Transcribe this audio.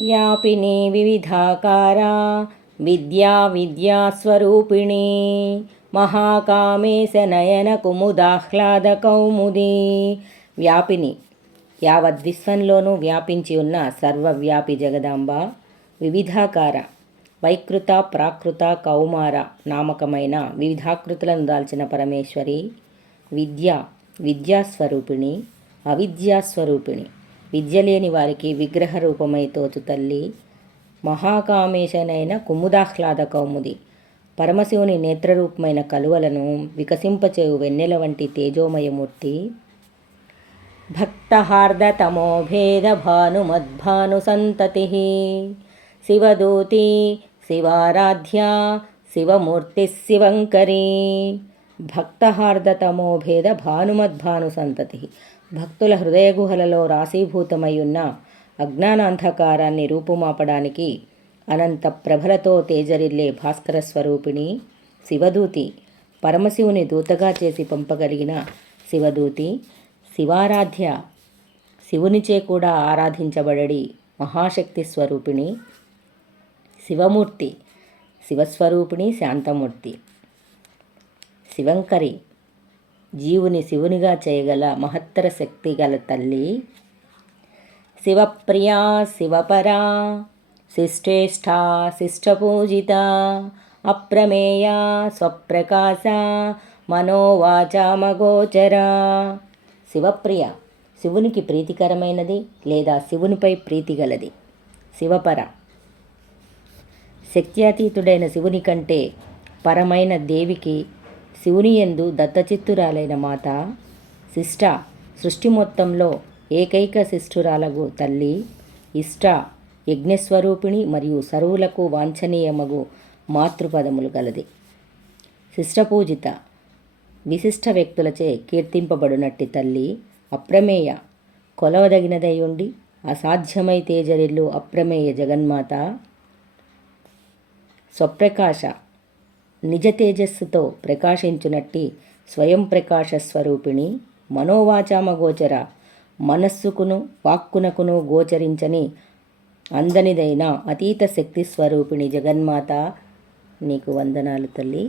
వ్యాపిని వివిధాకారా విద్యా విద్యాస్వరూపిణి మహాకామేశ నయన కుముదాహ్లాద కౌముది. వ్యాపిని. యావద్విశ్వంలోనూ వ్యాపించి ఉన్న సర్వవ్యాపి జగదాంబ వివిధాకార వైకృత ప్రాకృత కౌమార నామకమైన వివిధాకృతులను దాల్చిన పరమేశ్వరి విద్య విద్యాస్వరూపిణి అవిద్యాస్వరూపిణి. విద్య లేని వారికి విగ్రహ రూపమై తోచు తల్లి. మహాకామేశనైన కుముదాహ్లాద కౌముది పరమశివుని నేత్రరూపమైన కలువలను వికసింపచేయు వెన్నెల వంటి తేజోమయమూర్తి. భక్తహార్దతమో భేద భానుమద్భాను సంతతి శివదూతి శివారాధ్య శివమూర్తి శివంకరీ. భక్తహార్దతమో భేద భానుమద్భాను సంతతి భక్తుల హృదయ గుహలలో రాశీభూతమై ఉన్న అజ్ఞానాంధకారాన్ని రూపుమాపడానికి అనంత ప్రభలతో తేజరిల్లే భాస్కర స్వరూపిణి శివదూతి పరమశివుని దూతగా చేసి పంపగలిగిన శివదూతి శివారాధ్య శివునిచే కూడా ఆరాధించబడడి మహాశక్తి స్వరూపిణి శివమూర్తి శివస్వరూపిణి శాంతమూర్తి. శివంకరి జీవుని శివునిగా చేయగల మహత్తర శక్తి గల తల్లి. శివప్రియా శివపరా శిష్టేష్ట శిష్టపూజిత అప్రమేయ స్వప్రకాశ మనోవాచామగోచర శివప్రియ శివునికి ప్రీతికరమైనది లేదా శివునిపై ప్రీతి గలది? శివపర. శక్త్యాతీతుడైన శివుని కంటే పరమైన దేవికి శివుని యందు దత్తచిత్తురాలైన మాత శిష్ట సృష్టి మొత్తంలో ఏకైక శిష్ఠురాలగు తల్లి ఇష్ట యజ్ఞస్వరూపిణి మరియు సరువులకు వాంఛనీయమగు మాతృపదములు గలది. శిష్టపూజిత విశిష్ట వ్యక్తులచే కీర్తింపబడునట్టి తల్లి అప్రమేయ కొలవదగినదై ఉండి అసాధ్యమై తేజరిల్లు అప్రమేయ జగన్మాత స్వప్రకాశ నిజ తేజస్సుతో ప్రకాశించునట్టి స్వయం ప్రకాశ స్వరూపిణి మనోవాచామ గోచర మనస్సుకును వాక్కునకును గోచరించని అందనిదైన అతీత శక్తి స్వరూపిణి జగన్మాత నీకు వందనాలు తల్లి.